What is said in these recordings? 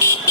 Beep.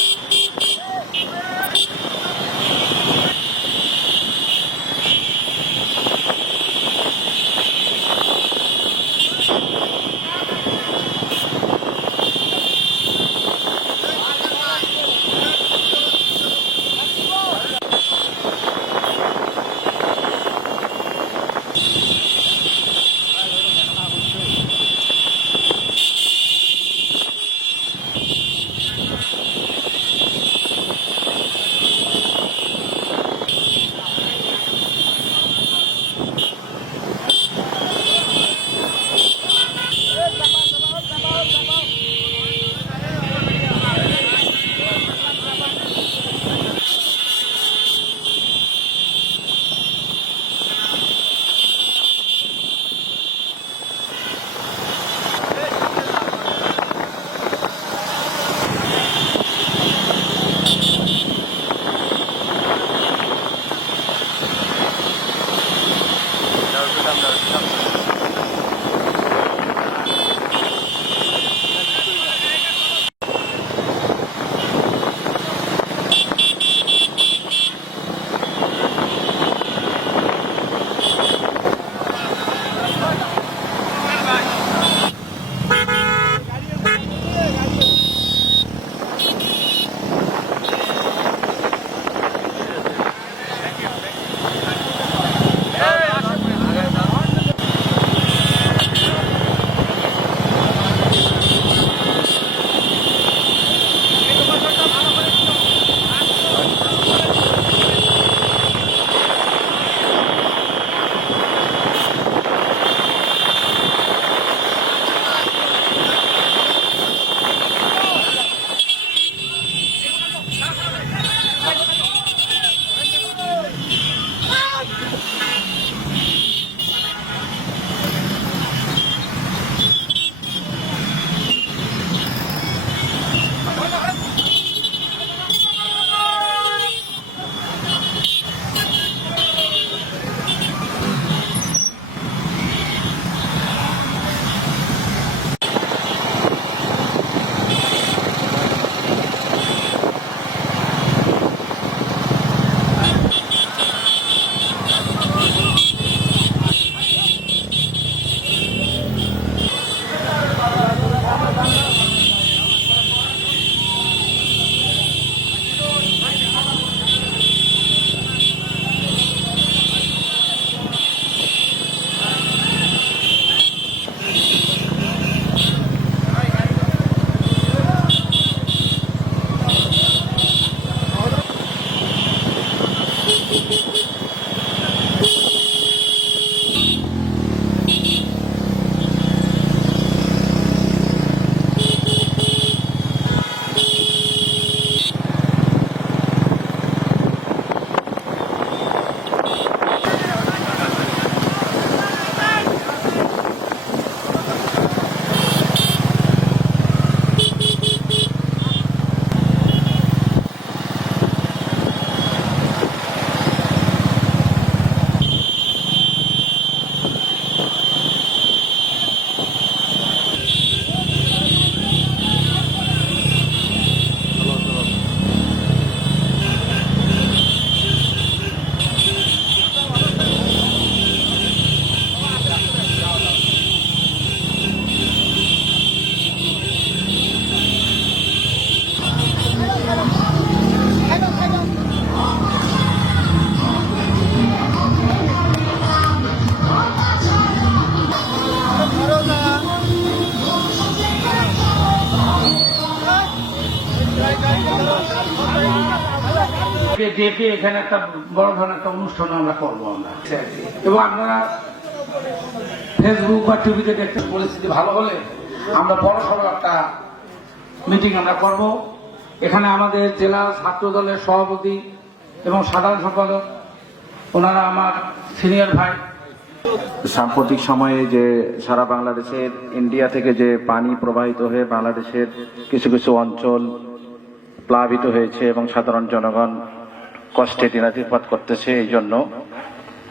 ডেকে এখানে একটা বড় ধরনের একটা অনুষ্ঠান আমরা করব আমরা। এবং আপনারা ফেসবুক বা টিভিতে দেখতে পরিস্থিতি ভালো হলে আমরা বড় সড়ো একটা মিটিং আমরা করব। এখানে আমাদের জেলা ছাত্র দলের সভাপতি এবং সাধারণ সম্পাদক, ওনারা আমার সিনিয়র ভাই। সাম্প্রতিক সময়ে যে সারা বাংলাদেশের ইন্ডিয়া থেকে যে পানি প্রবাহিত হয়ে বাংলাদেশের কিছু কিছু অঞ্চল প্লাবিত হয়েছে এবং সাধারণ জনগণ কষ্টে দিনাতিপাত করতেছে এই জন্য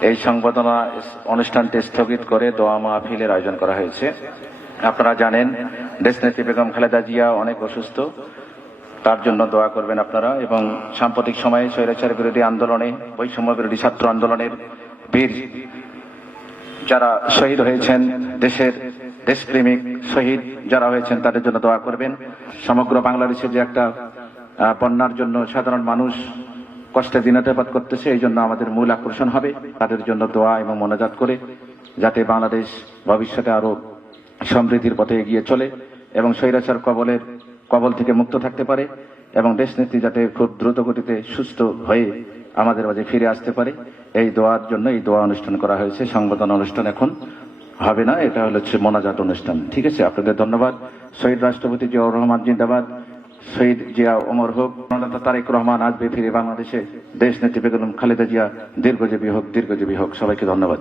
এই সংবর্ধনা অনুষ্ঠানটি স্থগিত করে দোয়া মাহফিলের আয়োজন করা হয়েছে। আপনারা জানেন, দেশনেত্রী বেগম খালেদা জিয়া অনেক অসুস্থ, তার জন্য দোয়া করবেন আপনারা এবং সাম্প্রতিক সময়ে স্বৈরাচার বিরোধী আন্দোলনে, বৈষম্য বিরোধী ছাত্র আন্দোলনের বীর যারা শহীদ হয়েছেন, দেশের দেশপ্রেমিক শহীদ যারা হয়েছেন, তাদের জন্য দোয়া করবেন। সমগ্র বাংলাদেশে যে একটা বন্যার জন্য সাধারণ মানুষ কষ্টে দিনাতিপাত করতেছে, এই জন্য আমাদের মূল আকর্ষণ হবে। তাদের জন্য দোয়া এবং মনোজাত করে, যাতে বাংলাদেশ ভবিষ্যতে আরও সমৃদ্ধির পথে এগিয়ে চলে এবং স্বৈরাচার কবলের কবল থেকে মুক্ত থাকতে পারে এবং দেশ নেত্রী যাতে খুব দ্রুত গতিতে সুস্থ হয়ে আমাদের মাঝে ফিরে আসতে পারে। এই দোয়ার জন্য এই দোয়া অনুষ্ঠান করা হয়েছে সংবাদন অনুষ্ঠান এখন। হবে না, এটা হচ্ছে মোনাজাত অনুষ্ঠান। ঠিক আছে, আপনাদের ধন্যবাদ। শহীদ রাষ্ট্রপতি জিয়াউর রহমান, জিন্দাবাদ। শহীদ জিয়া ওমর হোক প্রণেতা তারেক রহমান আসবে ফিরে বাংলাদেশে। দেশ নেত্রী বেগম খালেদা জিয়া দীর্ঘজীবী হোক দীর্ঘজীবী হোক। সবাইকে ধন্যবাদ।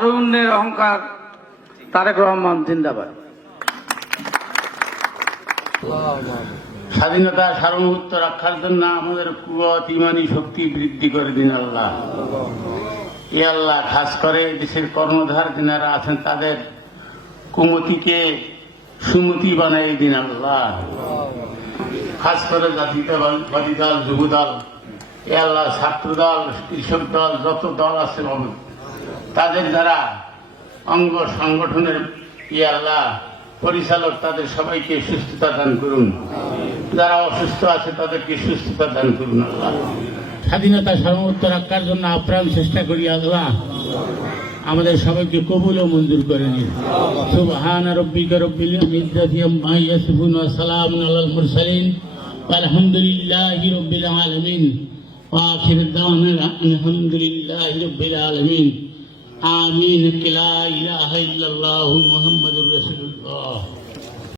তারুণ্যের অহংকার তারেক রহমান জিন্দাবাদ। স্বাধীনতা, সার্বভৌমত্ব রক্ষার জন্য আমাদের কুয়াত ইমানি শক্তি বৃদ্ধি করে দিন আল্লাহ। এ আল্লাহ খাস করে, দেশের কর্ণধার যারা আছেন তাদের কুমতিকে সুমতি বানাই দিন আল্লাহ। খাস করে জাতীয়তাবাদী দল যুব দল এ আল্লাহ ছাত্র দল কৃষক দল, যত দল আছে বাবু তাদের দ্বারা অঙ্গ সংগঠনের ইয়ে আল্লাহ, পরিচালক তাদের সবাইকে সুস্থতা দান করুন। যারা অসুস্থ আছে তাদেরকে সুস্থতা দান করুন আল্লাহ। স্বাধীনতা সার্বভৌমত্ব রক্ষার জন্য আপ্রাণ চেষ্টা করি আল্লাহ। আমাদের সবাইকে কবুল ও মঞ্জুর করে নিন। সুবহান রব্বিকা রব্বিল ইজ্জাতি আম্মা ইয়াসিফুন ওয়া সালামুন আলাল মুরসালিন। আলহামদুলিল্লাহি রব্বিল আলামিন। ওয়া আখির দাওয়ানা আলহামদুলিল্লাহি রব্বিল আলামিন। آمين. لا إله إلا الله محمد رسول الله.